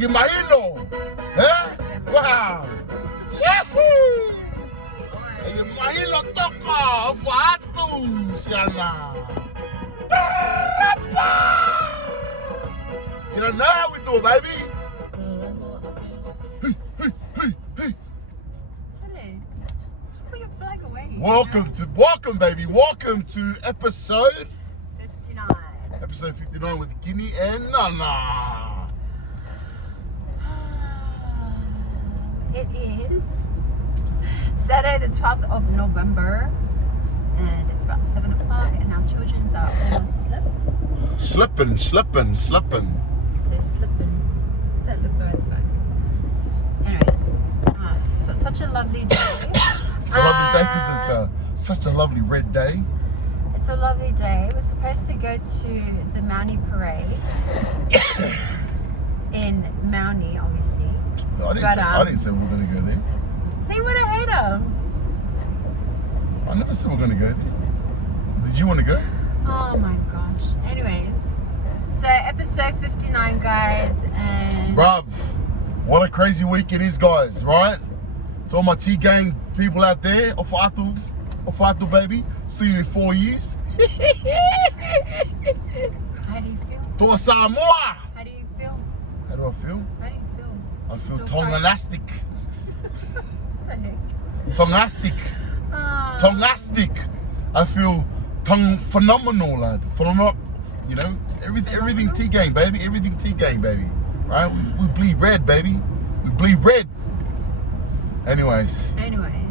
Lagi mahilo. Wow. Shahoo. Lagi mahilo toko. Fatu. Siala. You don't know how we do it, baby. Just put your flag away. Welcome, baby. Welcome to episode 59. Episode 59 with Kini Nana. It is Saturday the 12th of November and it's about 7 o'clock and our children are all asleep. Slipping. They're slipping. Does that look good at the back? Anyways, so it's such a lovely day. It's a lovely day because it's such a lovely red day. It's a lovely day. We're supposed to go to the Mauni parade in Mauni, obviously. I didn't say we were going to go there. See what a hater. I never said we were going to go there. Did you want to go? Oh my gosh. Anyways, so episode 59, guys, and Bruv, what a crazy week it is, guys, right? To all my T-gang people out there, Ofatu, baby. See you in 4 years. How do you feel? To Samoa. How do you feel? How do I feel? How do you feel? I feel Still Tonganastic. The heck? Tongastic. I feel phenomenal, lad. You know, everything T-gang, baby. Everything T-gang, baby. Right? We bleed red, baby. We bleed red. Anyways,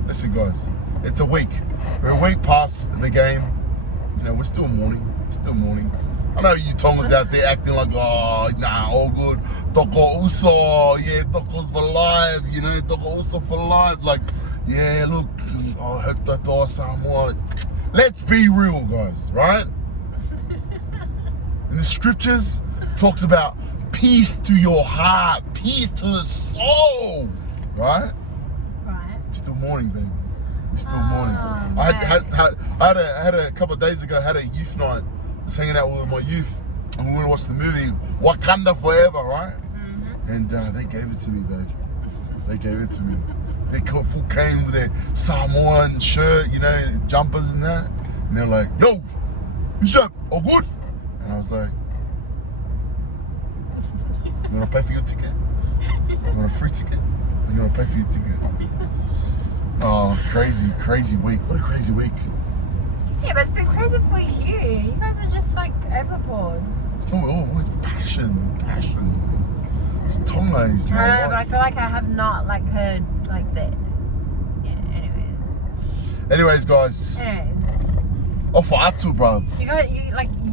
listen, guys. It's a week. We're a week past the game. You know, we're still mourning. I know you Tongans out there acting like, oh, nah, all good. Toko Uso, yeah, Toko's for life, you know, Toko Uso for life. Like, yeah, look, I hope that does Samoa. Let's be real, guys, right? In the scriptures, talks about peace to your heart, peace to the soul, right? We're still mourning, baby. We're still mourning. I had a couple of days ago, I had a youth night. I was hanging out with my youth and we went to watch the movie Wakanda Forever, right? Mm-hmm. And they gave it to me, babe. They gave it to me. They full came with their Samoan shirt, you know, jumpers and that. And they're like, yo, Bishop, all good? And I was like, you want to pay for your ticket? You want a free ticket? Or you want to pay for your ticket? Oh, crazy week. What a crazy week. Yeah, but it's been crazy for you. You guys are just like overboards. It's not always passion. It's Tonga is my life. But I feel like I have not like heard like that. Yeah, Anyways, guys. Oh, for Atu, bruv. You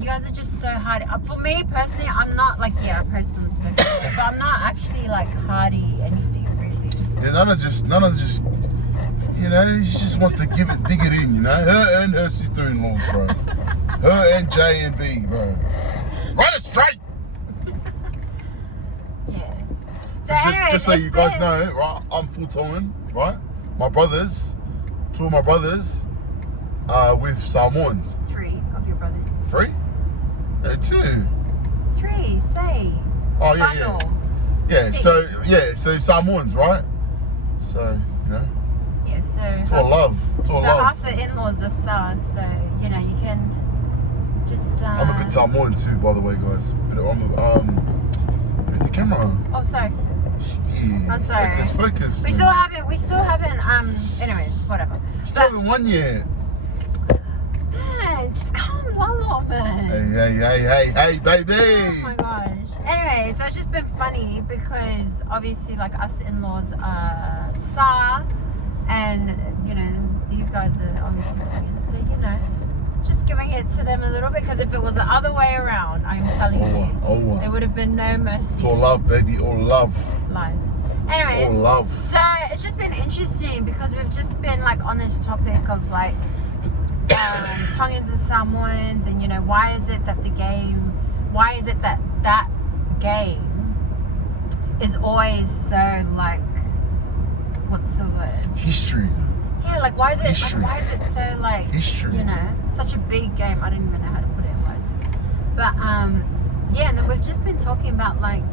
guys are just so hard. For me personally, I'm not like, yeah, I post on social media, but I'm not actually like hardy anything really. Yeah, Nana just, you know, she just wants to dig it in, you know. Her and her sister-in-laws, bro. Her and J and B, bro. Run it straight. Yeah. So just so you guys know, right? I'm full Tongan, right? My brothers, two of my brothers, are with Samoans. 3 of your brothers. 3? 2. 3. Say. Oh yeah. Yeah. So Samoans, right? So you know. Yeah, so it's all love. It's all love. Half the in-laws are Sars, so you know you can just. I'm a bit Samoan too, by the way, guys. But I'm the camera. Oh, sorry. Shit. I'm sorry. Let's focus. We still haven't. Anyways, whatever. Still haven't won yet. Man, just calm down, man. Hey, baby. Oh my gosh. Anyways, so it's just been funny because obviously, like us in-laws are Sa. And, you know, these guys are obviously Tongan, so, you know, just giving it to them a little bit, because if it was the other way around, I'm telling you, there would have been no mercy. It's all love, baby, all love. Lies. Anyways, all love. So it's just been interesting because we've just been, like, on this topic of, like, Tongans and Samoans, and, you know, why is it that that game is always so, like, what's the word? History. Yeah, like why is it so like history? You know, such a big game. I don't even know how to put it in words. But yeah, and then we've just been talking about like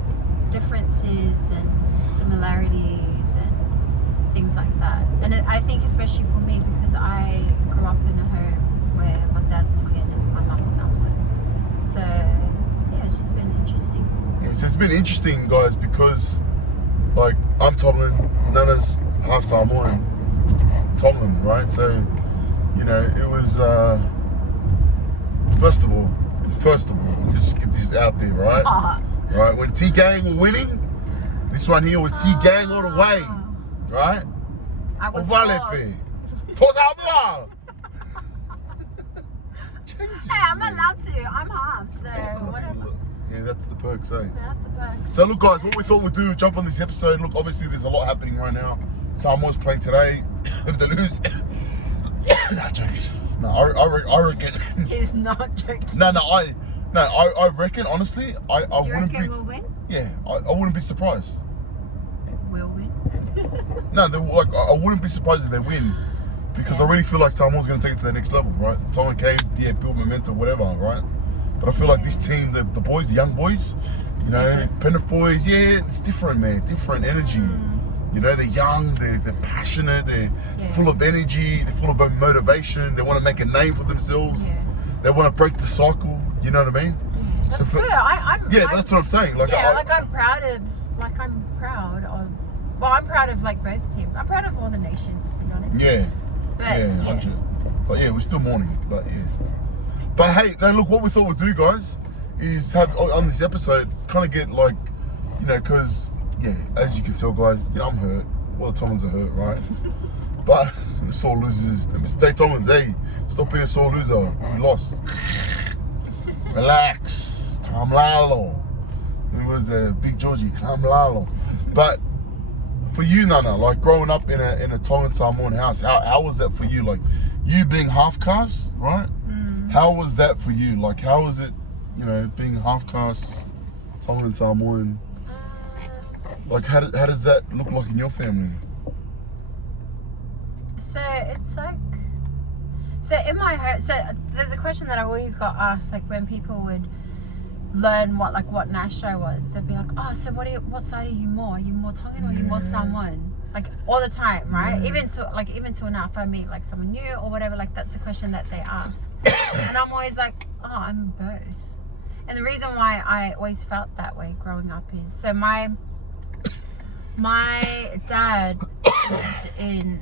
differences and similarities and things like that. And I think especially for me, because I grew up in a home where my dad's Tongan and my mum's Samoan. So yeah, it's just been interesting. Yeah, so it's been interesting, guys, because like I'm Tongan, Nana's half Samoan, Tongan, right? So you know, it was first of all, just get this out there, right? Right, when T-Gang were winning, this one here was T-Gang all the way, right? I was Hey, I'm allowed to. I'm half, so whatever. Yeah, that's the perk, eh? That's the perk. So look, guys, what we thought we'd do, jump on this episode. Look, obviously there's a lot happening right now. Samoa's playing today. If they lose, no jokes. No, I reckon. He's not joking. No, I reckon. Honestly, I Do you wouldn't reckon be. we'll win? Yeah, I wouldn't be surprised. We'll win. No, like I wouldn't be surprised if they win, because I really feel like Samoa's going to take it to the next level, right? Tonga came, yeah, build momentum, whatever, right? But I feel like this team, the boys, the young boys, you know, Penrith boys, yeah, it's different, man, different energy. You know, they're young, they're passionate, they're full of energy, they're full of motivation. They want to make a name for themselves. Yeah. They want to break the cycle. You know what I mean? Yeah, that's good. That's what I'm saying. Like, I'm proud of. Well, I'm proud of like both teams. I'm proud of all the nations, to be honest. Yeah. But, yeah, 100. But yeah, we're still mourning. But yeah. But hey, now look, what we thought we'd do, guys, is have on this episode kind of get like, you know, because yeah, as you can tell, guys, you know, I'm hurt. Well, the Tongans are hurt, right? But we're sore losers. Stay Tongans, hey, stop being a sore loser. We lost. Relax. I'm Malo. It was Big Georgie. I'm Malo. But for you, Nana, like growing up in a Tongan Samoan house, how was that for you? Like you being half caste, right? How was that for you? Like how was it, you know, being half caste, Tongan Samoan? Like how does that look like in your family? So it's like, so in my home, so there's a question that I always got asked, like when people would learn what national I was, they'd be like, oh, so what side are you more? Are you more Tongan or are you more Samoan? Like all the time, right? Even till now, if I meet like someone new or whatever, like that's the question that they ask. And I'm always like, oh, I'm both. And the reason why I always felt that way growing up is, so my dad lived in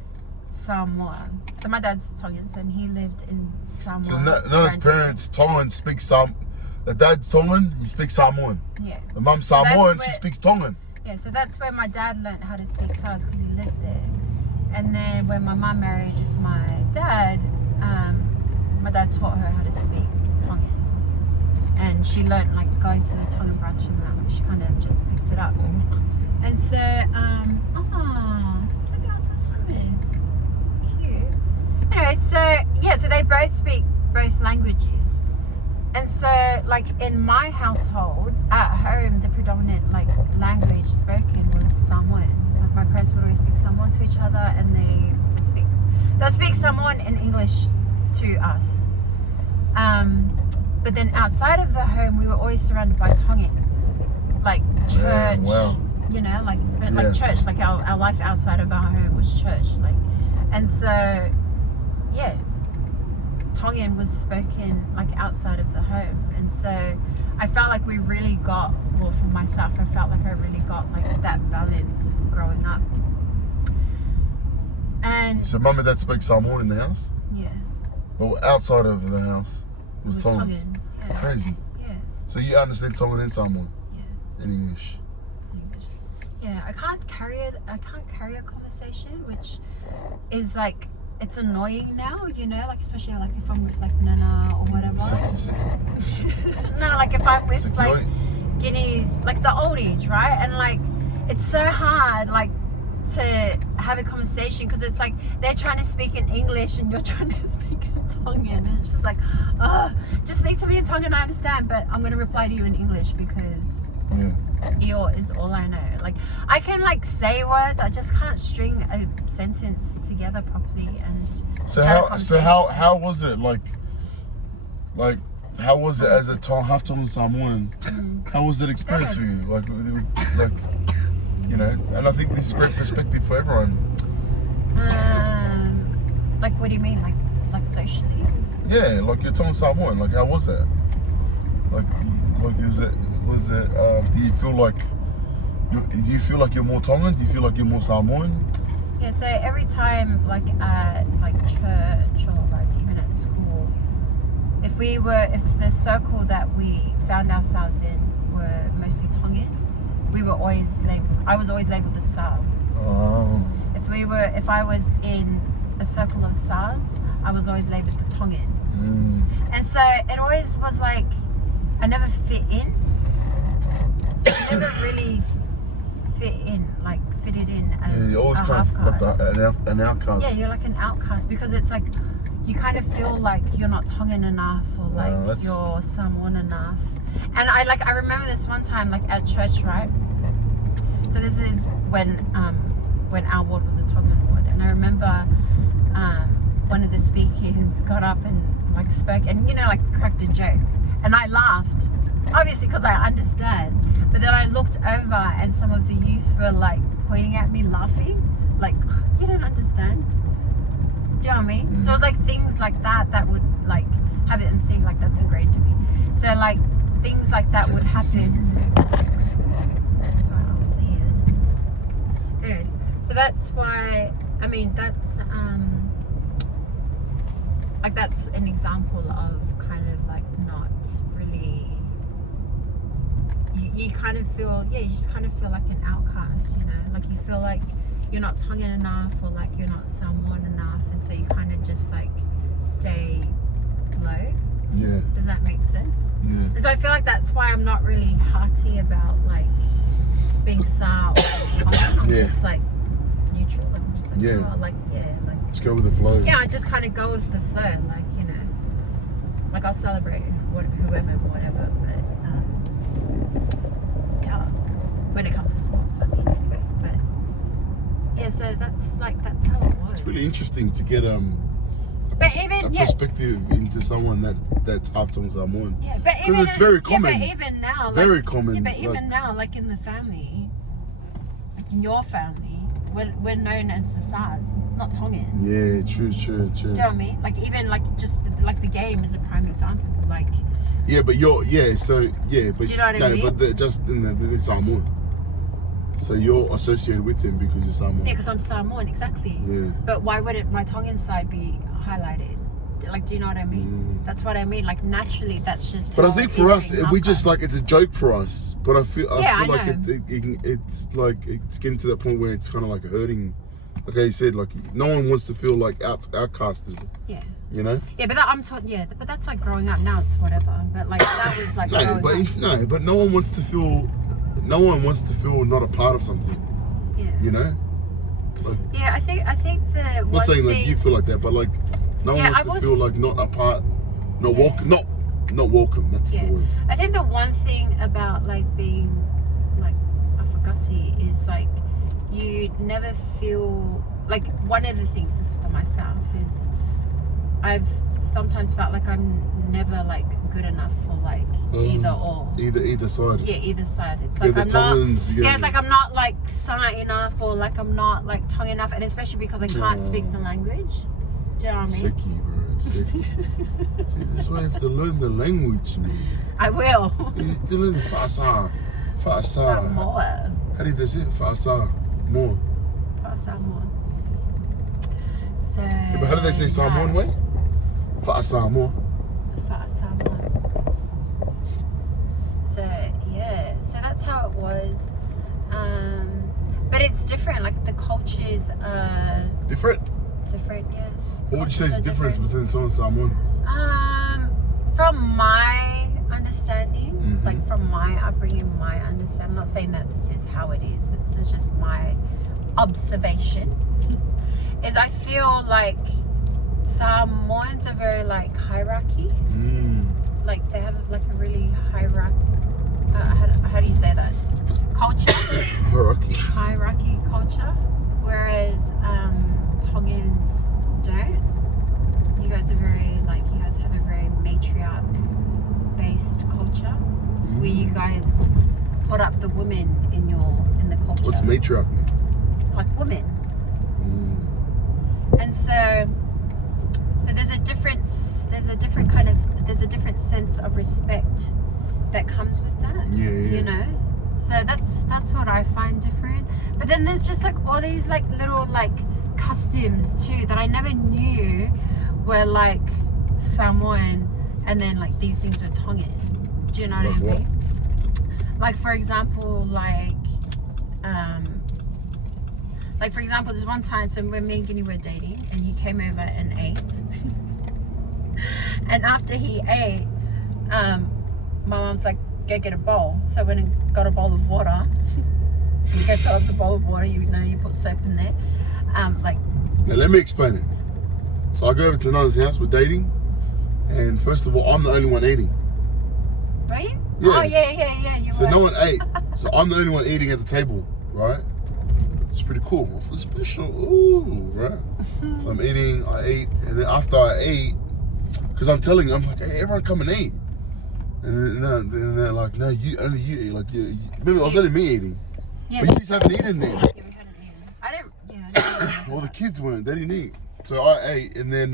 Samoa. So my dad's Tongan, and he lived in Samoa. So Nana's parents, Tongan, speak the dad's Tongan, he speaks Samoan. Yeah. The mum's Samoan, she speaks Tongan. Yeah, so that's where my dad learned how to speak Samoan, because he lived there. And then when my mum married my dad taught her how to speak Tongan. And she learned like going to the Tongan branch and that, she kind of just picked it up. And so, check out those summers. Cute. Anyway, so they both speak both languages. And so, like in my household, at home, the predominant like language spoken was Samoan. Like my parents would always speak Samoan to each other, and they'd speak Samoan in English to us. But then outside of the home, we were always surrounded by Tongans, like church. Wow. You know, like it's been like church. Like our life outside of our home was church. Like, and so yeah. Tongan was spoken like outside of the home, and so I felt like we really got, well, for myself, I felt like I really got like that balance growing up. And so mum and dad speak Samoan in the house? Yeah. But outside of the house was Tongan. Yeah. Crazy. Yeah. So you understand Tongan and Samoan? Yeah. In English. Yeah, I can't carry a conversation, which is like, it's annoying now, you know, like especially like if I'm with like Nana or whatever. No, like if I'm with like Guineas, like the oldies, right? And like it's so hard like to have a conversation, because it's like they're trying to speak in English and you're trying to speak in Tongan, and it's just like, just speak to me in Tongan, I understand, but I'm going to reply to you in English because Eo is all I know. Like I can like say words, I just can't string a sentence together properly. And how was it like How was it as a half Tongan Samoan? How was that experience for you? Like, it was like, you know, and I think this is great perspective for everyone. Like, what do you mean? Like socially? Yeah, like you're Tongan Samoan. Like, how was that? Like was it? Do you feel like you're more Tongan? Do you feel like you're more Samoan? Yeah. So every time, like at like church or like even at school, if the circle that we found ourselves in were mostly Tongan, I was always labelled as Sa. Oh. If I was in a circle of Sars, I was always labelled the Tongan. And so it always was like I never fit in. I never really fitted in as you're always a kind half-caste. of like an outcast. Yeah, you're like an outcast because it's like you kind of feel like you're not Tongan enough or like you're Samoan enough. And I remember this one time like at church, right? So this is when our ward was a Tongan ward, and I remember one of the speakers got up and like spoke and like cracked a joke, and I laughed obviously because I understand, but then I looked over and some of the youth were like pointing at me laughing like, you don't understand. Do you know what I mean? So it was like things like that would like have it and see like that's ingrained to me. So like things like that would happen. Sorry, I'll see it. Anyways, so that's why that's an example of kind of like not really. You kind of feel, you just kind of feel like an outcast, like you feel like you're not Tongan enough or like you're not Samoan enough, and so you kind of just like stay low. Yeah. Does that make sense? Yeah. And so I feel like that's why I'm not really hearty about like being Sa or Tongan. I'm just like neutral. I'm just like, just go with the flow. Yeah, I just kind of go with the flow, like like I'll celebrate whoever and whatever, but yeah, when it comes to sports, I mean, anyway. But yeah, so that's how it was. It's really interesting to get a perspective into someone that's half Tongan Samoan. Yeah, but it's very common. Yeah, but even now, it's very common. Yeah, but even now, like in the family, like in your family, we're known as the Sars, not Tongan. Yeah, true. Do you know what I mean? Like even like just like the game is a prime example. Like. Yeah, but but do you know what I mean? But they're Samoan. So you're associated with them because you're Samoan. Yeah, because I'm Samoan, exactly. Yeah. But why wouldn't my Tongan side be highlighted? Like, do you know what I mean? That's what I mean. Like, naturally, that's just. But I think for us, we just like it's a joke for us. But I feel like it's like it's getting to that point where it's kind of like hurting. Like I said, like no one wants to feel like outcasted. Yeah. You know. Yeah, but but that's like growing up. Now it's whatever. But like that was like. But no one wants to feel. No one wants to feel not a part of something. Yeah. You know. Like, yeah, I think the. I'm not saying like you feel like that, but like no one wants to feel like not a part, not welcome. That's the word. I think the one thing about like being like afakasi is like you never feel like one of the things is for myself is I've sometimes felt like I'm never like good enough for like either or. Either side. Yeah, either side. It's like I'm Tongans, not. Yeah, it's like I'm not like Sa enough or like I'm not like Tongan enough, and especially because I can't speak the language. Do you know what I mean? Sicky, bro. Sicky. See, this is why you have to learn the language, man. I will. You have to learn Fa'asa. Samoa. How do you say it? Fa'asa. More. Fa'asa more. So. Yeah, but how do they say Samoan way? Fa'asa more. Fa'asa more. So yeah, so that's how it was. But it's different. Like the cultures are different. Different, yeah. What would you say is the difference between Tongan Samoans? From my understanding, like from my upbringing, my understanding. I'm not saying that this is how it is, but this is just my observation. Is I feel like Samoans are very like hierarchy. Like they have like a really hierarchy. How do you say that? Culture. Hierarchy culture. Whereas Tongans don't. You guys guys are very, like, you guys have a very matriarch-based culture, where you guys put up the women in the culture. What's matriarch mean? Like women. And so there's a different sense of respect that comes with that. Yeah. You know? So that's what I find different. But then there's just like all these like little like customs too that I never knew were like Samoan, and then like these things were Tongan. Do you know what I mean? Like for example, like for example, there's one time, so when me and Kini were dating, and he came over and ate. And after he ate, my mom's like, go get a bowl. So I went and got a bowl of water. You go fill up the bowl of water, you know, you put soap in there. Now let me explain it. So I go over to Nana's house, we're dating, and first of all, I'm the only one eating. Were you? Yeah. Oh yeah, you So were. no one ate. So I'm the only one eating at the table, right? It's pretty cool. I feel special. Ooh, right? So I'm eating, I ate, and then after I ate, because I'm telling them, I'm like, hey, everyone come and eat. And then they're like, no, only you eat. Like, you. Remember, it was only me eating. Yeah. But you just haven't eaten then. Yeah, we hadn't eaten. I didn't eat. Well, the kids weren't. They didn't eat. So I ate, and then,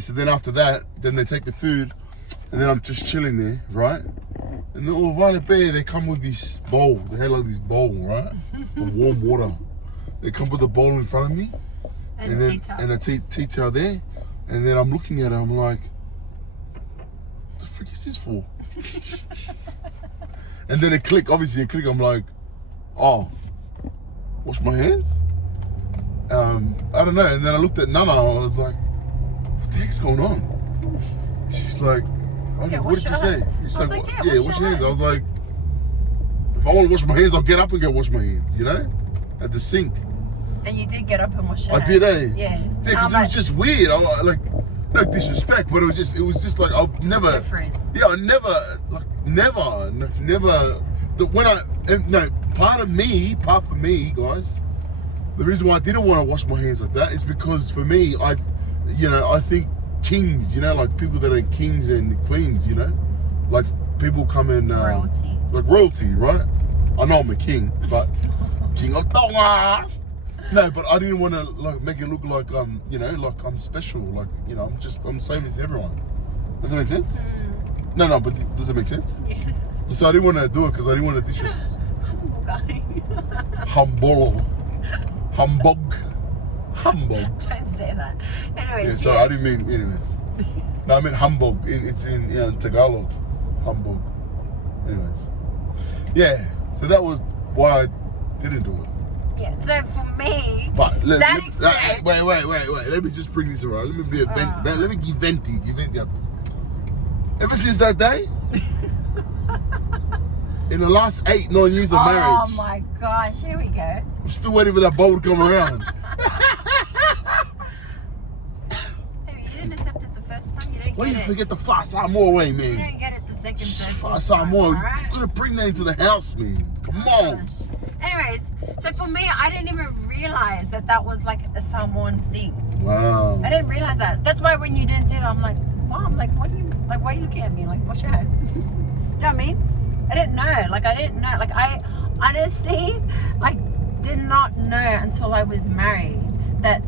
so then after that, then they take the food, and then I'm just chilling there, right? And then all Violet Bear, they come with this bowl. They had like this bowl, right? Of warm water. They come with the bowl in front of me, and a tea towel there. And then I'm looking at it, I'm like, what the frick is this for? And then obviously a click, I'm like, oh, wash my hands? I don't know. And then I looked at Nana, I was like, what the heck's going on? She's like, okay, what did you say? She's like, wash your hands. I was like, if I want to wash my hands, I'll get up and go wash my hands, you know? At the sink. And you did get up and wash your hands. I did, eh? Yeah. Yeah, because it was just weird. Like, no disrespect, but it was just like, I've never. Different. Yeah, I never. Part for me, guys, the reason why I didn't want to wash my hands like that is because for me, I think kings, you know, like people that are kings and queens, you know, like people come in. Royalty. Like royalty, right? I know I'm a king, but king of Tonga. No, but I didn't want to like make it look like like I'm special, like I'm same as everyone. Does that make sense? No, but does it make sense? Yeah. So I didn't want to do it because I didn't want to disrespect. Humbug. Don't say that. Anyways. Yeah, so I didn't mean anyways. No, I meant humbug. It's in Tagalog. Humbug. Anyways. Yeah. So that was why I didn't do it. Yeah, so for me, but wait. Let me just bring this around. Let me be a vent. Let me give venti. Ever since that day, in the last 8-9 years of marriage. Oh my gosh, here we go. I'm still waiting for that bowl to come around. Hey, you didn't accept it the first time. You didn't Why get you it. forget the far Samoa way, man? You didn't get it the second, Far third, Samoa. right? You gotta bring that into the house, man. Come on. Gosh. Anyways, so for me, I didn't even realize that was like a Samoan thing. Wow. I didn't realize that. That's why when you didn't do that, I'm like, Mom, like, why are you looking at me? Like, wash your hands. Do you know what I mean? I didn't know. Like, I honestly, did not know until I was married that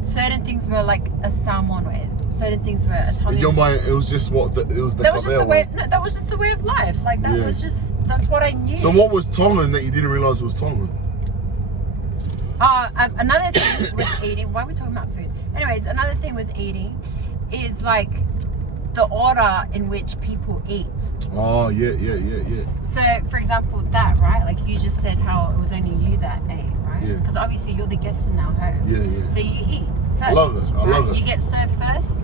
certain things were like a Samoan way. Certain things were a Tongan. In your mind, it was just what that was the. That was just the way. No, that was just the way of life. Like that was just. That's what I knew. So what was Tongan that you didn't realize was Tongan? Another thing with eating. Why are we talking about food? Anyways, another thing with eating is like the order in which people eat. Oh yeah. So for example, that right? Like you just said how it was only you that ate, right? Yeah. Because obviously you're the guest in our home. Yeah. So you eat first. I love it. I love it. You get served first.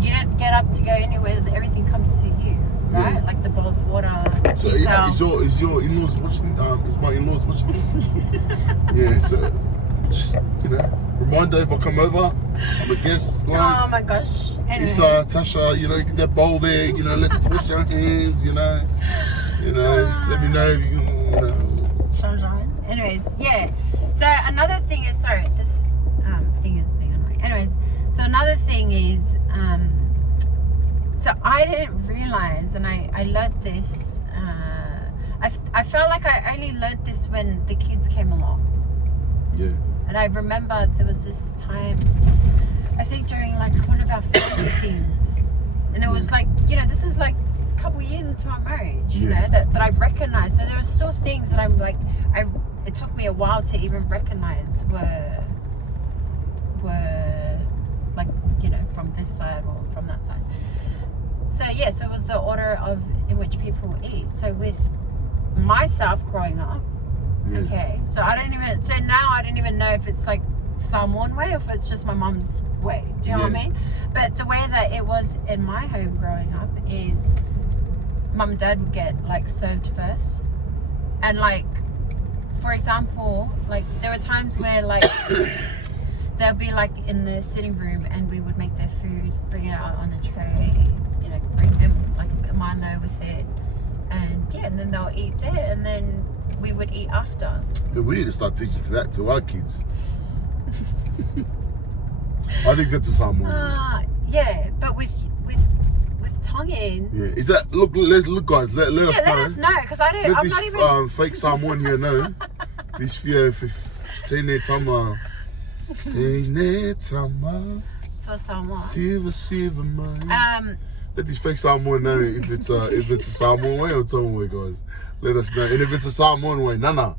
You don't get up to go anywhere. Everything comes to you, right? Yeah. Like the bowl of water. So is your in-laws watching? Is my in-laws watching this? Yeah. So just reminder if I come over, I'm a guest, guys. Oh my gosh. Anyways. Issa, Tasha, get that bowl there. Let's wash your hands. Let me know if you Anyways, yeah. So another thing is, So another thing is, so I didn't realize, and I learned this, I felt like I only learned this when the kids came along. Yeah. And I remember there was this time, I think during like one of our family things, and it was like, you know, this is like a couple years into my marriage, you know, that I recognized. So there were still things that I'm like, it took me a while to even recognize were like, you know, from this side or from that side. So yes, it was the order of in which people eat. So with myself growing up, okay, so now I don't even know if it's like Samoan way or if it's just my mum's way. Do you know what I mean? But the way that it was in my home growing up is mum and dad would get like served first, and like, for example, like there were times where like they'll be like in the sitting room and we would make their food, bring it out on a tray, you know, bring them like a Malo with it, and then they'll eat there, and then we would eat after. Yeah, we need to start teaching that to our kids. I think that's a Samoan. Yeah, but with Tongans. Yeah, is that look guys? Let us know. Let us know, because I'm not even. Fake Samoan here know. This fear Kini Nana. Kini Nana. To a Samoan. Silver man. Let these fake Samoan know if it's a Samoan way or Tongan way, guys. Let us know. And if it's a Samoan way, Nana.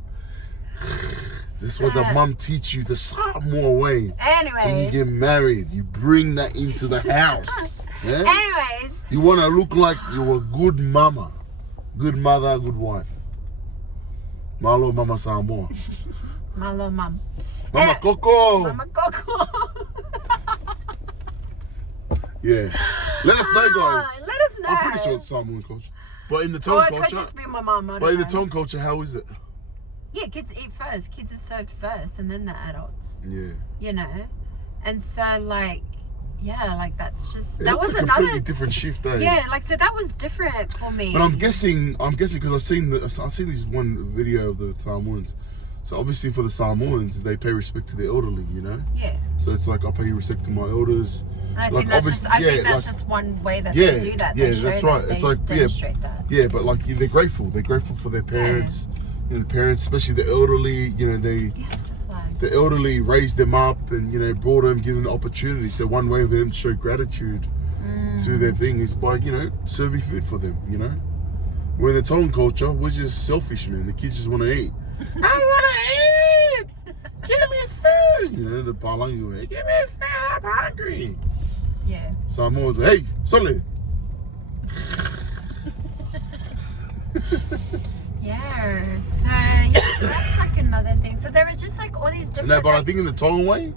This is what the mum teach you, the Samoan way. Anyway. When you get married, you bring that into the house. Yeah? Anyways. You want to look like you're a good mama. Good mother, good wife. Malo mama Samoa. Malo mum. Mama Coco. Mama Coco. Yeah. Let us know, guys. Let us know. I'm pretty sure it's Samoan culture. But in the Tongan culture. It could just be my mum. But in the Tongan culture, how is it? Yeah, kids eat first. Kids are served first, and then the adults. Yeah. You know, and so like, yeah, like that's just that was a completely different shift, eh? Yeah, like so that was different for me. But I'm guessing because I've seen this one video of the Samoans. So obviously for the Samoans, they pay respect to the elderly, you know. Yeah. So it's like I pay respect to my elders. And I think that's just one way that they do that. Yeah, that's right. It's like demonstrate that. Yeah, but like they're grateful. They're grateful for their parents. Yeah. You know, the parents, especially the elderly. You know, the elderly raised them up and, you know, brought them, given the opportunity. So one way of them to show gratitude to their thing is by, you know, serving food for them, you know. Where in the Tongan culture, we're just selfish, man. The kids just want to eat. I want to eat! Give me food! You know, the palangi way. Give me food, I'm hungry. Yeah. Samoa's like, hey, Sole! Yeah, so that's like another thing. So there are just like all these different. No, but I think in the Tongan way,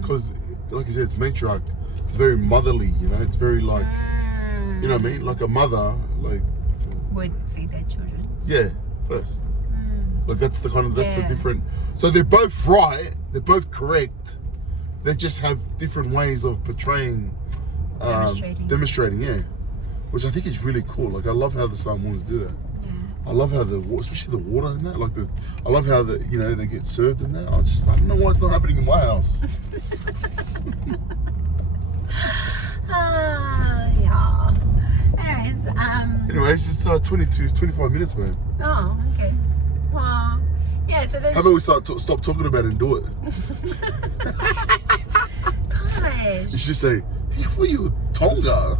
because like you said, it's matriarch. It's very motherly, you know. It's very like, you know what I mean? Like a mother, like would feed their children. Yeah, first. Like that's the kind of a different. So they're both right. They're both correct. They just have different ways of portraying, demonstrating. Yeah, which I think is really cool. Like I love how the Samoans do that. I love how especially the water in that. Like I love how you know they get served in that. I don't know why it's not happening in my house. Yeah. Anyways, it's 25 minutes, man. Oh, okay. Well, yeah. So there's. How about we stop talking about it and do it? Gosh. You should say, "Hey, for you, Tonga."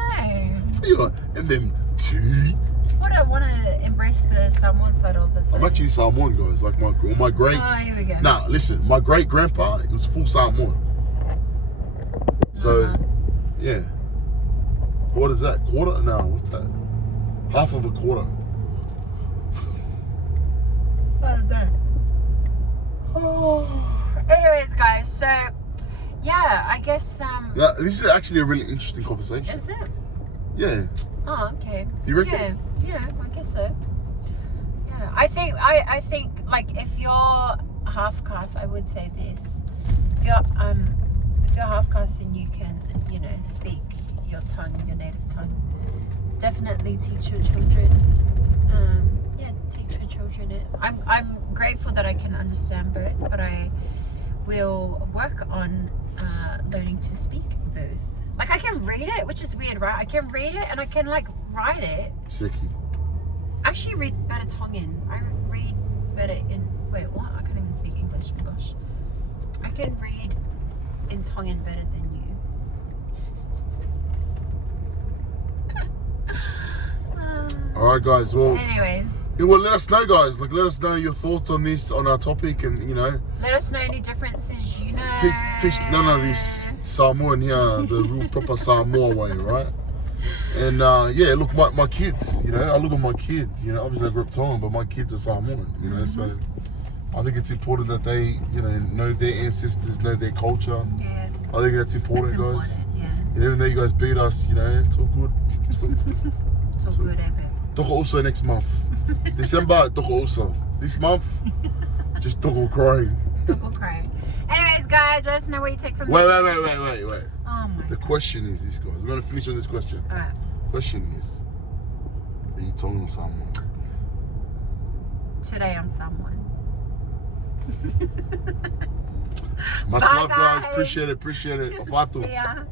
I know. For you, and then tea. I want to embrace the Samoan side of this. I'm actually Samoan, guys. Like my great. Oh, here we go. Nah, listen. My great grandpa, it was full Samoan. So, yeah. What is that? Quarter? No, what's that? Half of a quarter. What is that? Oh. Anyways, guys. So, yeah, I guess. Yeah, this is actually a really interesting conversation. Is it? Yeah. Oh, okay. Do you reckon? Yeah, I guess so. Yeah, I think like if you're half caste, I would say this: if you're half caste and you can, you know, speak your tongue, your native tongue, definitely teach your children. Teach your children it. I'm grateful that I can understand both, but I will work on learning to speak both. Like I can read it, which is weird, right? I can read it and I can like write it. Siki. I actually read better Tongan. I read better in, wait, what? I can't even speak English, oh my gosh. I can read in Tongan better than you. Alright guys, well, anyways. Yeah, well, let us know guys, like let us know your thoughts on this, on our topic, and you know. Let us know any differences you know. Teach none of this Samoan here, the real proper Samoa way, right? And yeah, look, my kids, you know, I look at my kids, you know, obviously I grew up Tongan, but my kids are Samoan, you know, so I think it's important that they, you know their ancestors, know their culture. Yeah. I think that's important, guys. Yeah. And even though you guys beat us, you know, it's all good. It's all good. It's all good, eh, babe? Toko also next month. December, Toko also. This month, just Toko crying. Toko crying. Anyways, guys, let us know what you take from Wait. this. Oh my. The question is this, guys. We're going to finish on this question. Alright. Question is, are you Tongan or Samoan? Today I'm someone. Much Bye, love, guys. guys. Appreciate it. See ya.